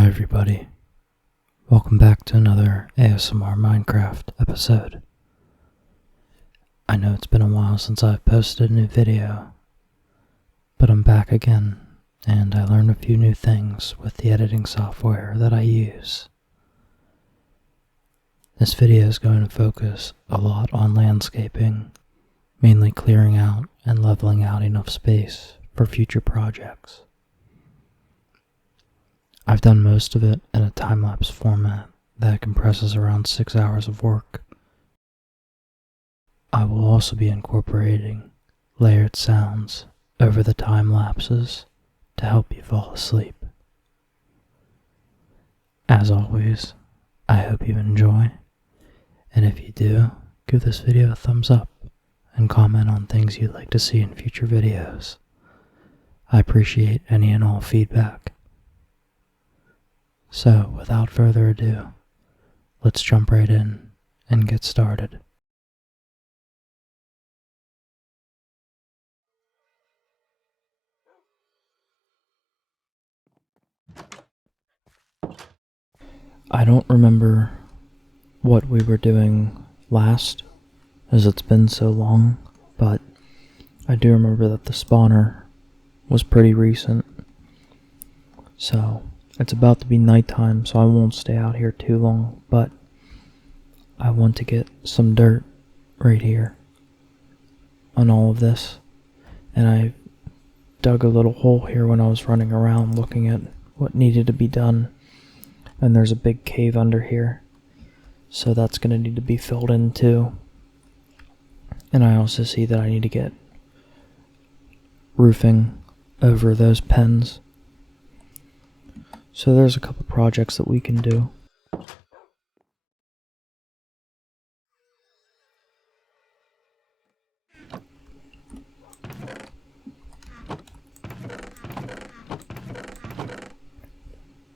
Hi everybody, welcome back to another ASMR Minecraft episode. I know it's been a while since I've posted a new video, but I'm back again, and I learned a few new things with the editing software that I use. This video is going to focus a lot on landscaping, mainly clearing out and leveling out enough space for future projects. I've done most of it in a time-lapse format that compresses around 6 hours of work. I will also be incorporating layered sounds over the time lapses to help you fall asleep. As always, I hope you enjoy, and if you do, give this video a thumbs up and comment on things you'd like to see in future videos. I appreciate any and all feedback. So, without further ado, let's jump right in and get started. I don't remember what we were doing last, as it's been so long, but I do remember that the spawner was pretty recent. So, it's about to be nighttime, so I won't stay out here too long, but I want to get some dirt right here on all of this. And I dug a little hole here when I was running around looking at what needed to be done. And there's a big cave under here, so that's going to need to be filled in too. And I also see that I need to get roofing over those pens. So there's a couple projects that we can do.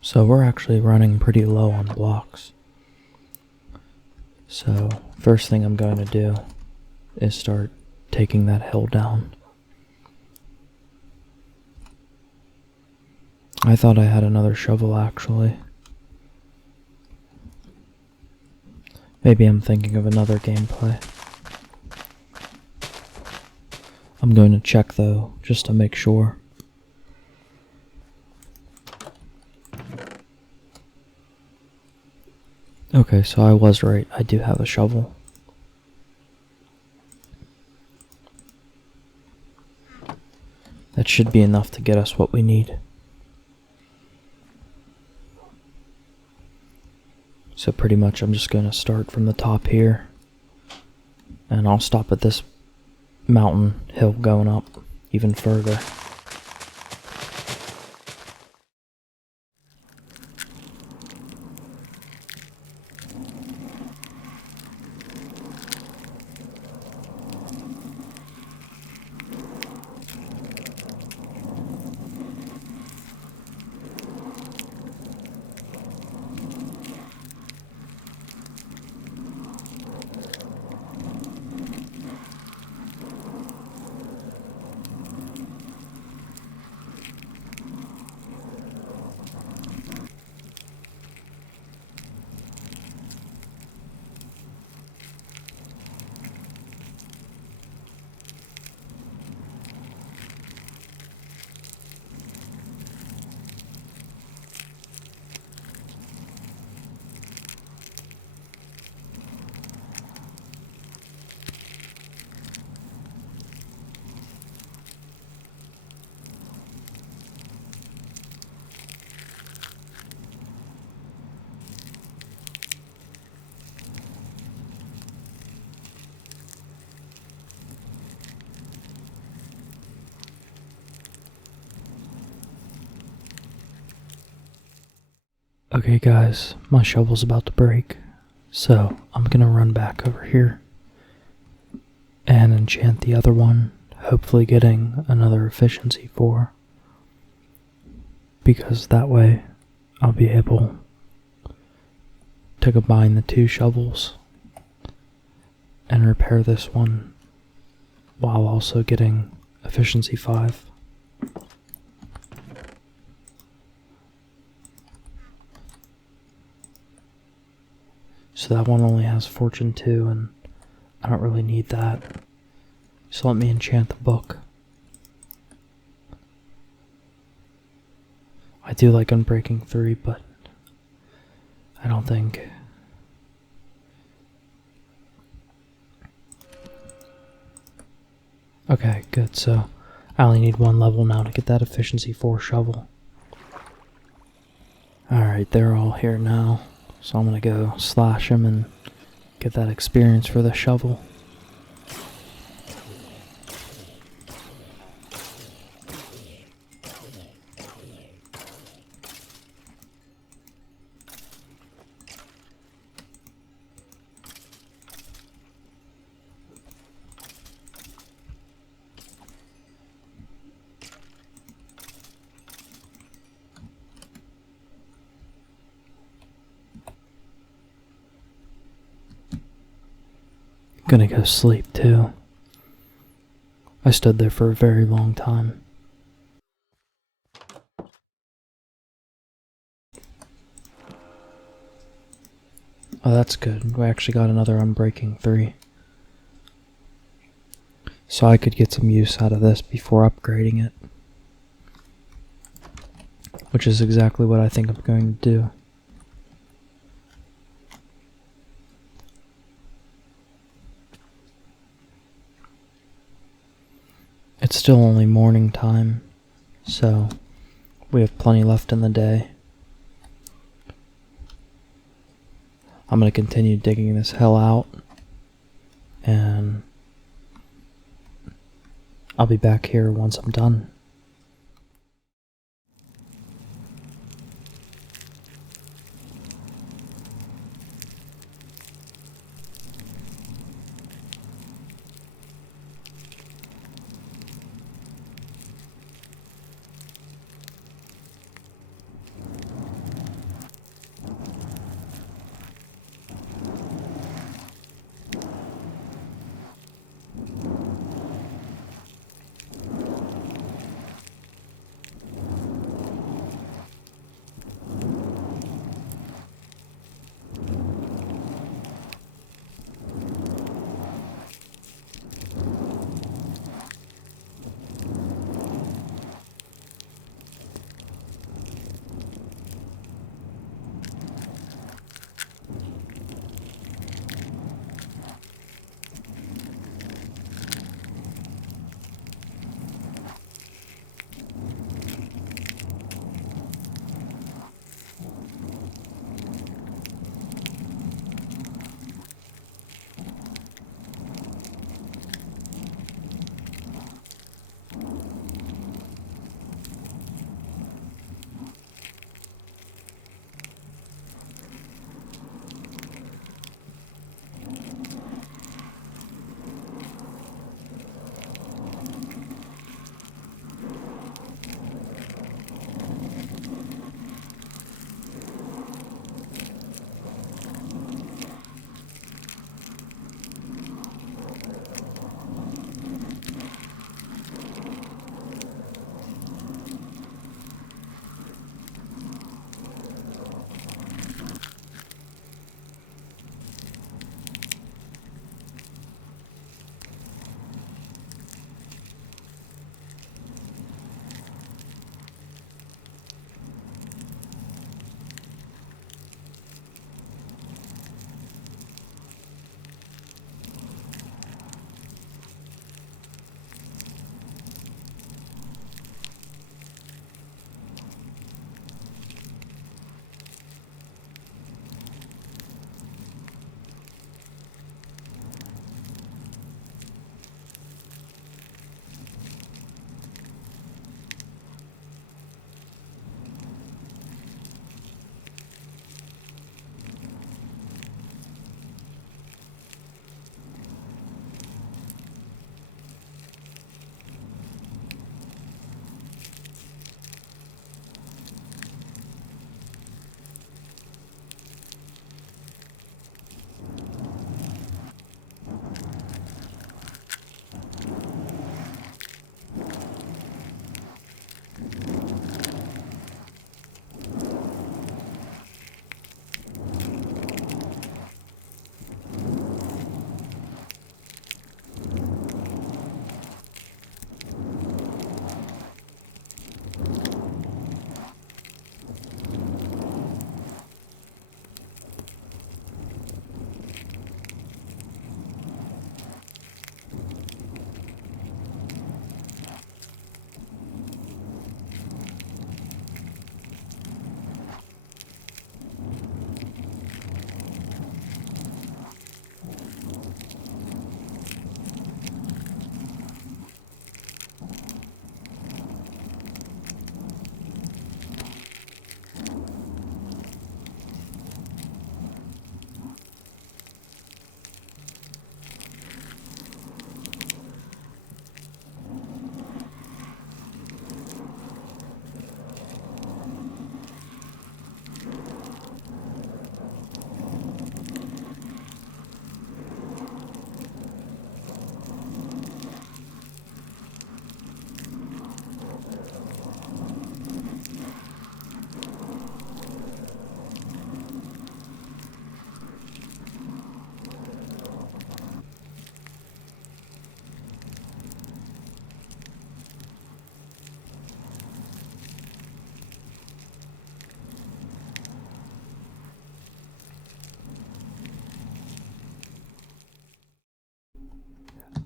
So we're actually running pretty low on blocks. So first thing I'm going to do is start taking that hill down. I thought I had another shovel actually. Maybe I'm thinking of another gameplay. I'm going to check though, just to make sure. Okay, so I was right, I do have a shovel. That should be enough to get us what we need. So pretty much I'm just going to start from the top here, and I'll stop at this mountain hill going up even further. Okay guys, my shovel's about to break, so I'm gonna run back over here and enchant the other one, hopefully getting another efficiency 4, because that way I'll be able to combine the two shovels and repair this one while also getting efficiency 5. So that one only has Fortune 2, and I don't really need that. So let me enchant the book. I do like Unbreaking 3, but I don't think... Okay, good, so I only need one level now to get that Efficiency 4 shovel. Alright, they're all here now, so I'm gonna go slash them and get that experience for the shovel. Gonna go sleep too. I stood there for a very long time. Oh, that's good. We actually got another Unbreaking 3. So I could get some use out of this before upgrading it. Which is exactly what I think I'm going to do. It's still only morning time, so we have plenty left in the day. I'm going to continue digging this hell out, and I'll be back here once I'm done.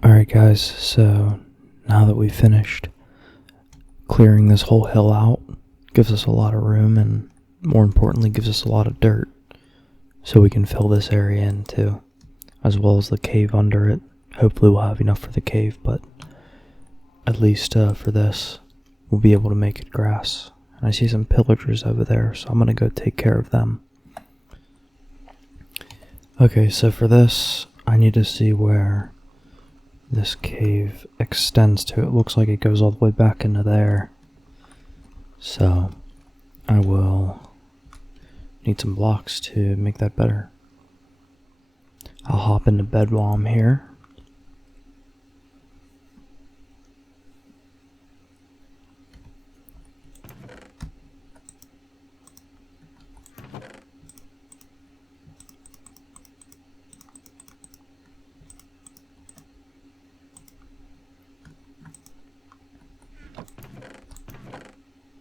Alright guys, so now that we've finished clearing this whole hill out, gives us a lot of room and more importantly gives us a lot of dirt so we can fill this area in too, as well as the cave under it. Hopefully we'll have enough for the cave, but at least for this we'll be able to make it grass. And I see some pillagers over there, so I'm gonna go take care of them. Okay, so for this I need to see where this cave extends to. It looks like it goes all the way back into there. So I will need some blocks to make that better. I'll hop into bed while I'm here.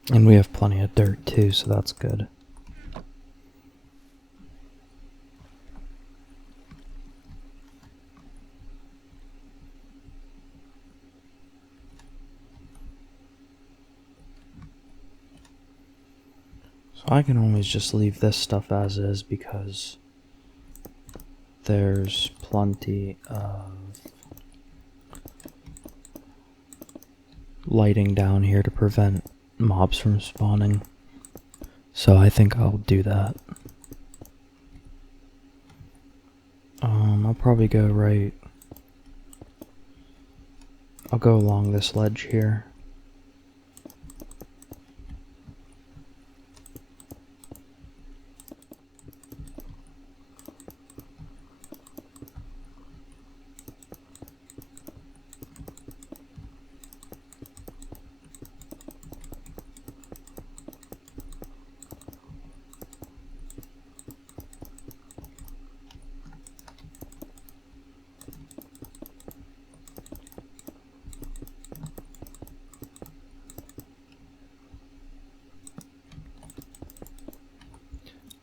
And we have plenty of dirt too, so that's good. So I can always just leave this stuff as is because there's plenty of lighting down here to prevent mobs from spawning. So I think I'll do that. I'll probably go right. I'll go along this ledge here.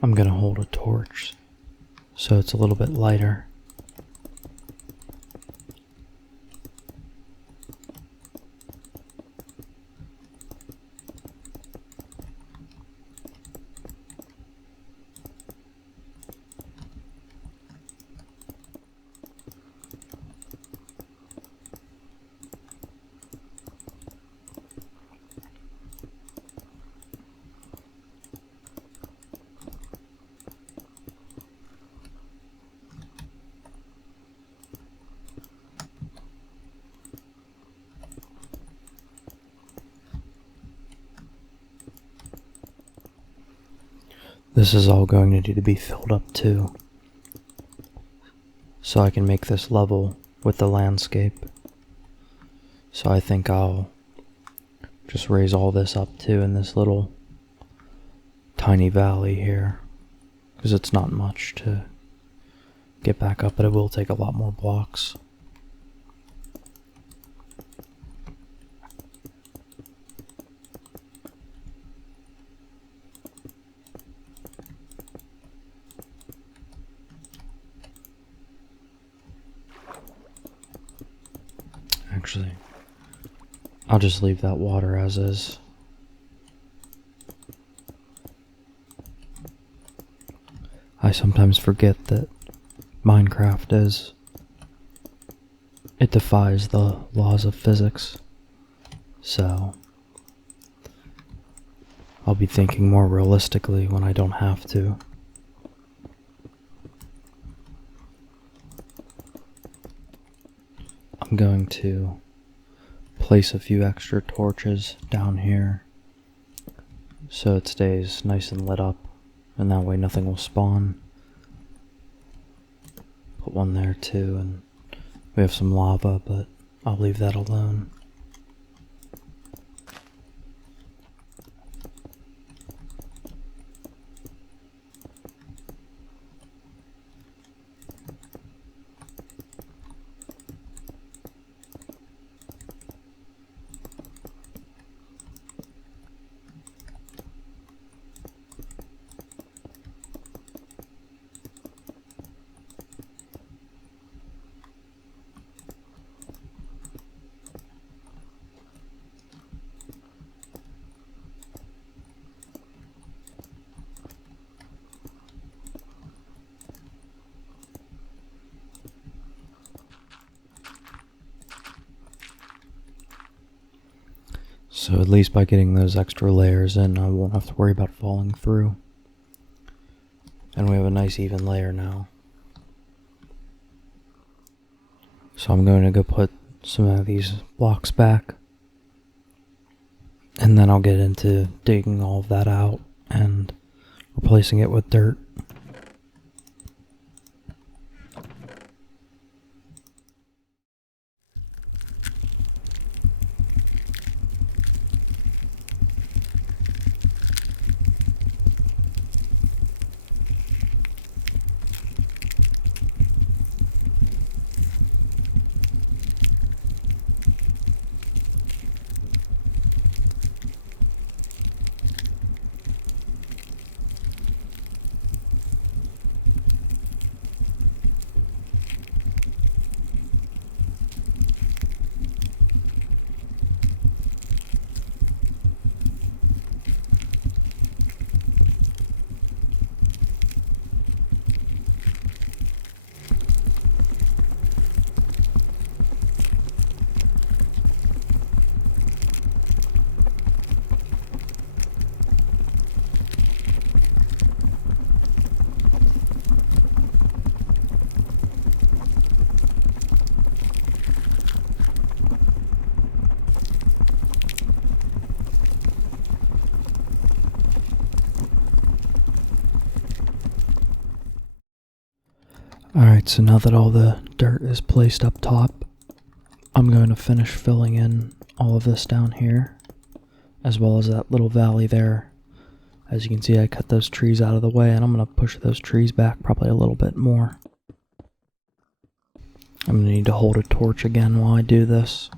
I'm gonna hold a torch so it's a little bit lighter. This is all going to need to be filled up too, so I can make this level with the landscape. So I think I'll just raise all this up too in this little tiny valley here, because it's not much to get back up, but it will take a lot more blocks. Actually, I'll just leave that water as is. I sometimes forget that Minecraft it defies the laws of physics. So I'll be thinking more realistically when I don't have to. I'm going to place a few extra torches down here so it stays nice and lit up, and that way nothing will spawn. Put one there too, and we have some lava, but I'll leave that alone. So at least by getting those extra layers in, I won't have to worry about falling through. And we have a nice even layer now. So I'm going to go put some of these blocks back. And then I'll get into digging all of that out and replacing it with dirt. Alright, so now that all the dirt is placed up top, I'm going to finish filling in all of this down here, as well as that little valley there. As you can see, I cut those trees out of the way, and I'm going to push those trees back probably a little bit more. I'm going to need to hold a torch again while I do this.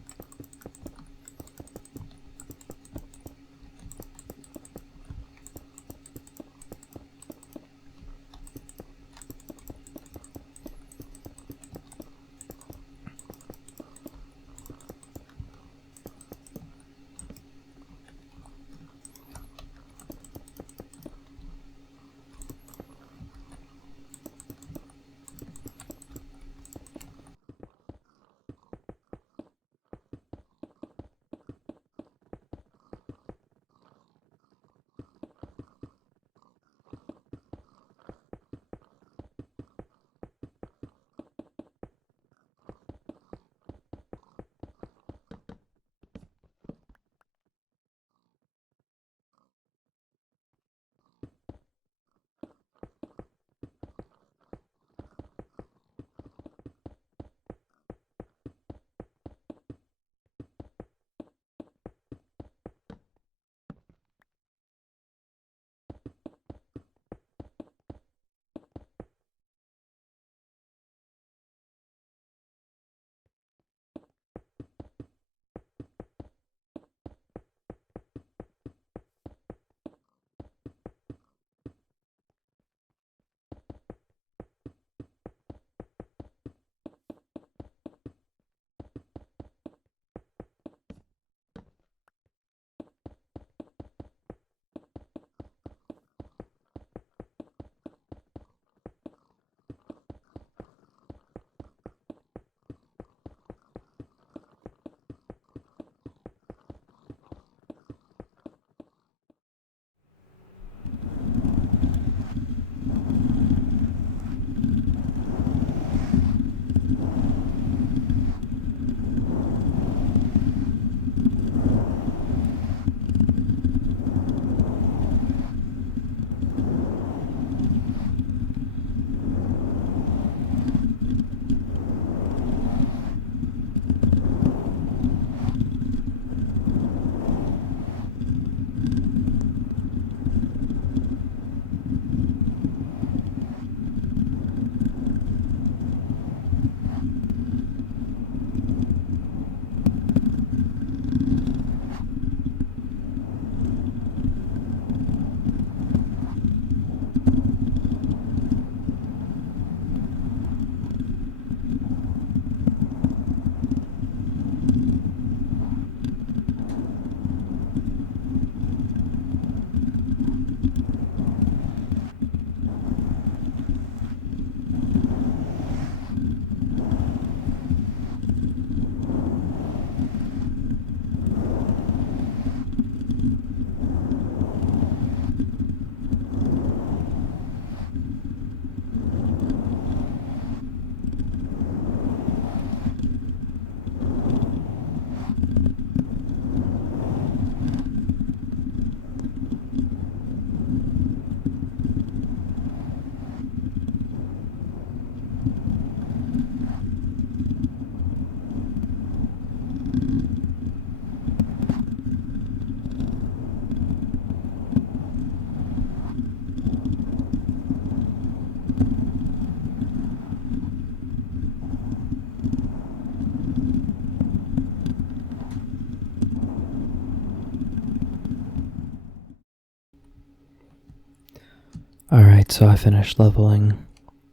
Alright, so I finished leveling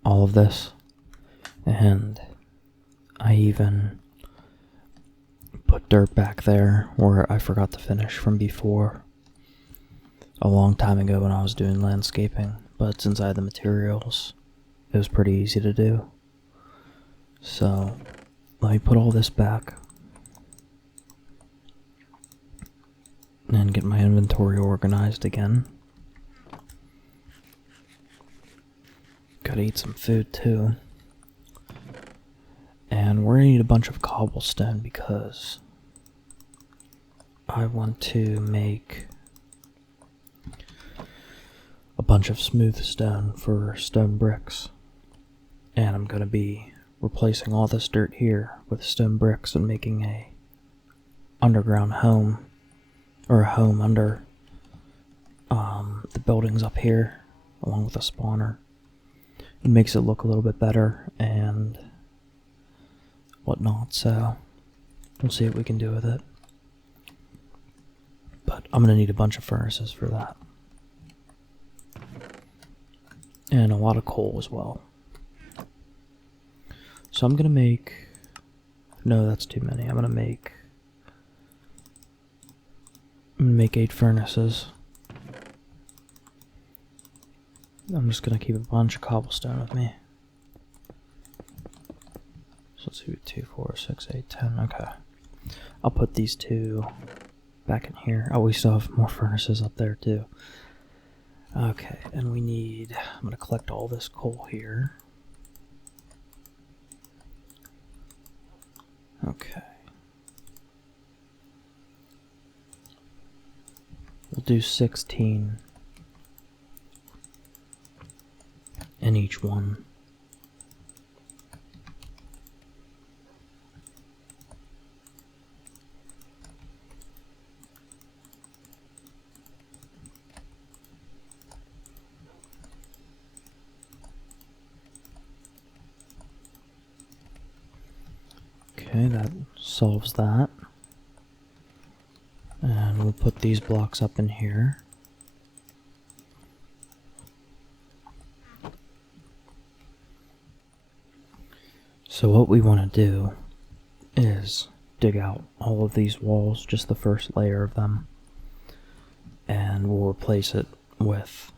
all of this, and I even put dirt back there where I forgot to finish from before, a long time ago when I was doing landscaping, but since I had the materials, it was pretty easy to do. So, let me put all this back, and get my inventory organized again. Gotta eat some food too. And we're gonna need a bunch of cobblestone because I want to make a bunch of smooth stone for stone bricks. And I'm gonna be replacing all this dirt here with stone bricks and making a underground home, or a home under the buildings up here, along with a spawner. It makes it look a little bit better and whatnot, so we'll see what we can do with it. But I'm gonna need a bunch of furnaces for that. And a lot of coal as well. So I'm gonna make... No, that's too many. I'm gonna make 8 furnaces. I'm just gonna keep a bunch of cobblestone with me. So let's do 2, 4, 6, 8, 10. Okay. I'll put these 2 back in here. Oh, we still have more furnaces up there too. Okay, and we need... I'm gonna collect all this coal here. Okay. We'll do 16 in each one. Okay, that solves that. And we'll put these blocks up in here. So what we want to do is dig out all of these walls, just the first layer of them, and we'll replace it with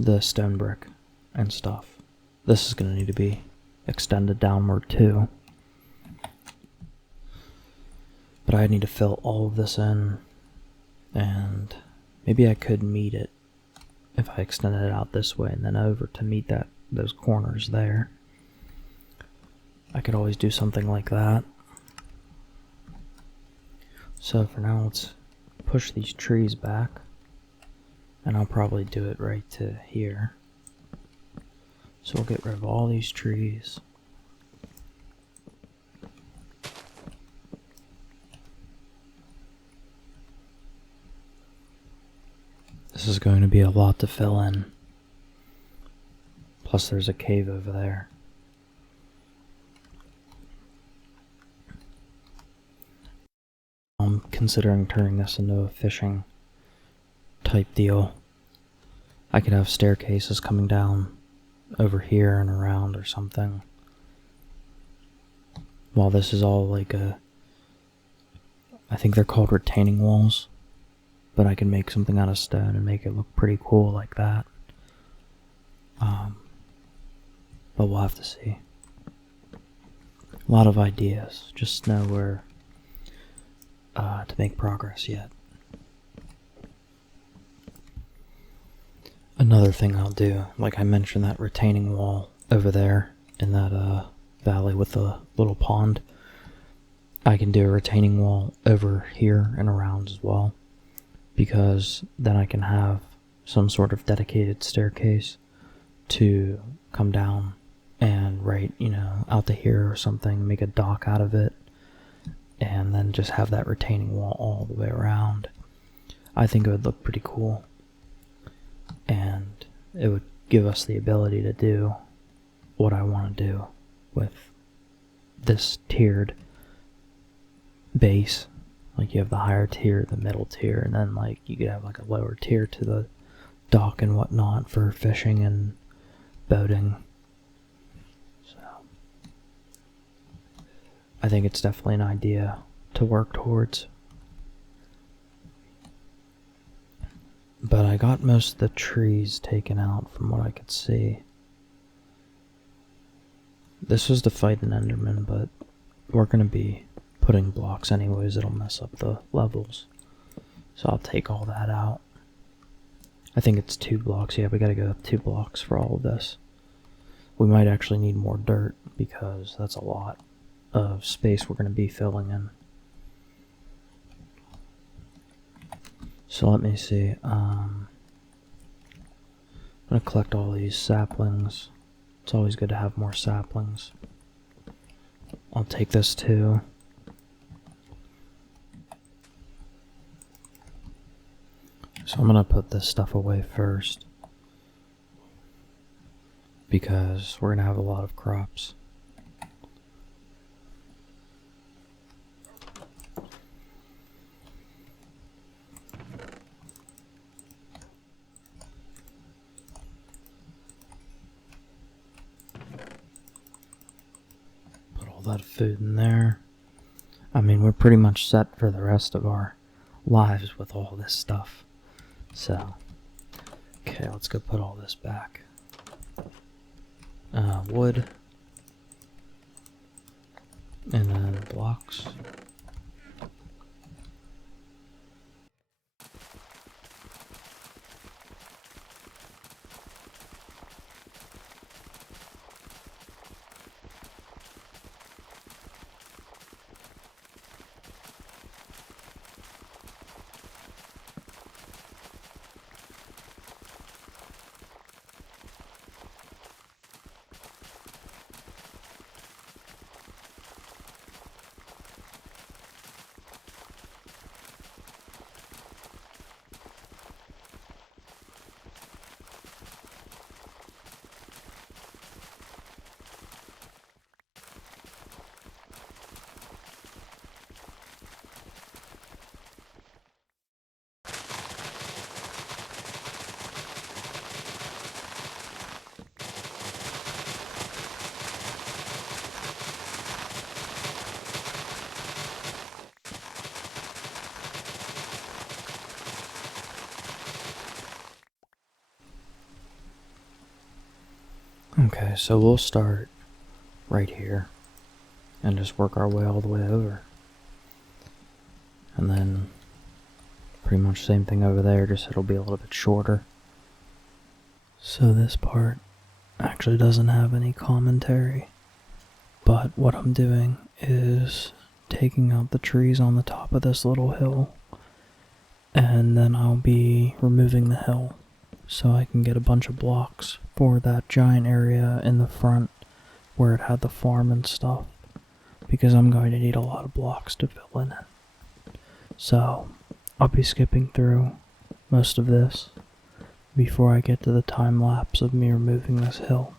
the stone brick and stuff. This is going to need to be extended downward too. But I need to fill all of this in, and maybe I could meet it if I extended it out this way and then over to meet those corners there. I could always do something like that. So for now, let's push these trees back, and I'll probably do it right to here. So we'll get rid of all these trees. This is going to be a lot to fill in. Plus there's a cave over there. I'm considering turning this into a fishing type deal. I could have staircases coming down over here and around or something. While this is all like I think they're called retaining walls. But I can make something out of stone and make it look pretty cool like that. But we'll have to see. A lot of ideas, just nowhere to make progress yet. Another thing I'll do, like I mentioned, that retaining wall over there in that valley with the little pond. I can do a retaining wall over here and around as well, because then I can have some sort of dedicated staircase to come down and out to here or something, make a dock out of it, and then just have that retaining wall all the way around. I think it would look pretty cool, and it would give us the ability to do what I want to do with this tiered base. Like you have the higher tier, the middle tier, and then like you could have like a lower tier to the dock and whatnot for fishing and boating. So I think it's definitely an idea to work towards. But I got most of the trees taken out from what I could see. This was to fight an Enderman, but we're going to be putting blocks anyways. It'll mess up the levels. So I'll take all that out. I think it's 2 blocks. Yeah, we got to go up 2 blocks for all of this. We might actually need more dirt because that's a lot of space we're going to be filling in. So let me see. I'm going to collect all these saplings. It's always good to have more saplings. I'll take this too. So I'm going to put this stuff away first, because we're going to have a lot of crops. That food in there. I mean, we're pretty much set for the rest of our lives with all this stuff. So, okay, let's go put all this back. Wood. And then blocks. Okay, so we'll start right here and just work our way all the way over. And then pretty much same thing over there, just it'll be a little bit shorter. So this part actually doesn't have any commentary, but what I'm doing is taking out the trees on the top of this little hill, and then I'll be removing the hill so I can get a bunch of blocks for that giant area in the front where it had the farm and stuff, because I'm going to need a lot of blocks to fill in it. So I'll be skipping through most of this before I get to the time lapse of me removing this hill.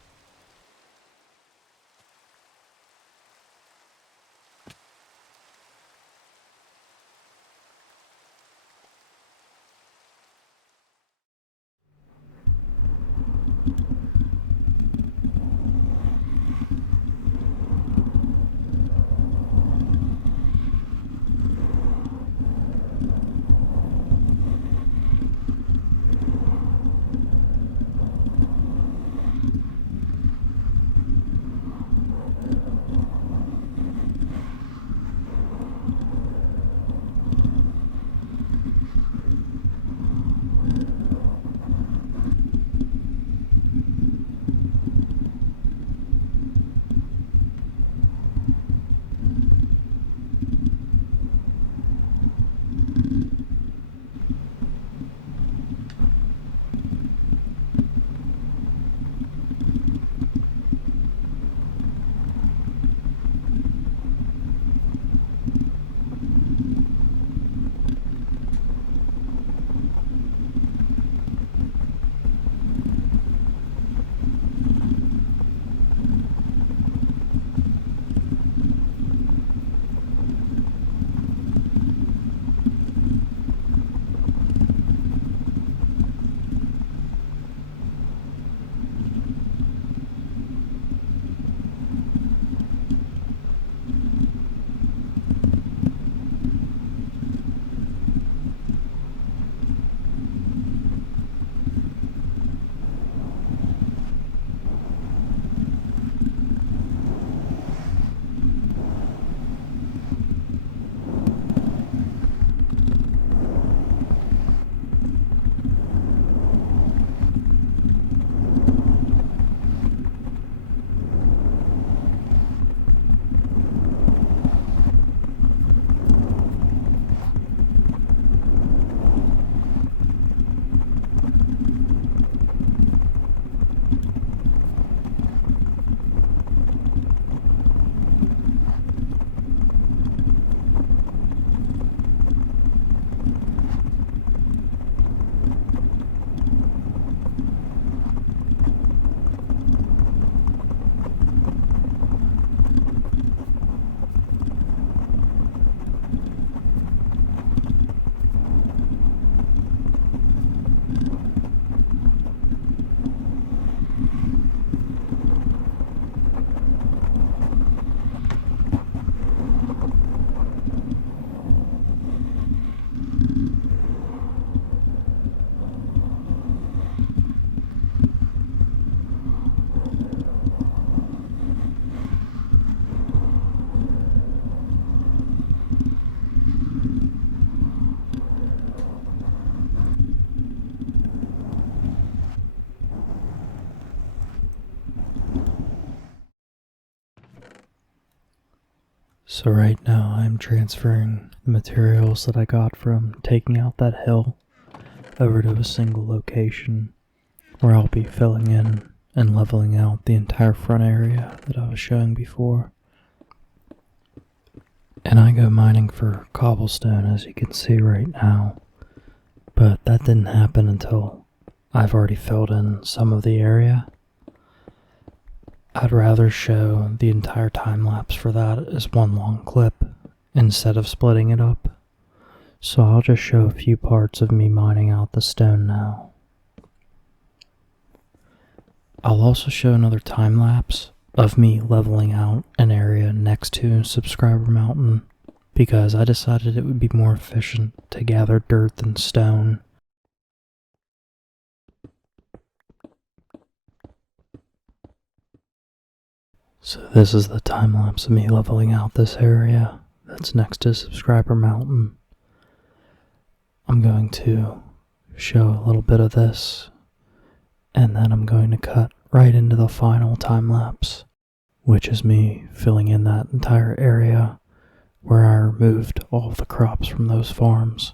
So right now I'm transferring the materials that I got from taking out that hill over to a single location where I'll be filling in and leveling out the entire front area that I was showing before. And I go mining for cobblestone, as you can see right now, but that didn't happen until I've already filled in some of the area. I'd rather show the entire time-lapse for that as one long clip instead of splitting it up, so I'll just show a few parts of me mining out the stone now. I'll also show another time-lapse of me leveling out an area next to Subscriber Mountain because I decided it would be more efficient to gather dirt than stone. So this is the time-lapse of me leveling out this area that's next to Subscriber Mountain. I'm going to show a little bit of this, and then I'm going to cut right into the final time-lapse, which is me filling in that entire area where I removed all the crops from those farms.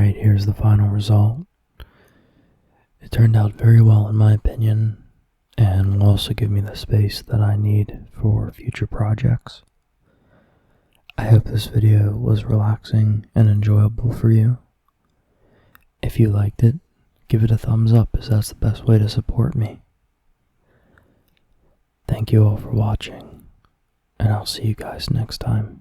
Alright, here's the final result. It turned out very well in my opinion, and will also give me the space that I need for future projects. I hope this video was relaxing and enjoyable for you. If you liked it, give it a thumbs up, as that's the best way to support me. Thank you all for watching, and I'll see you guys next time.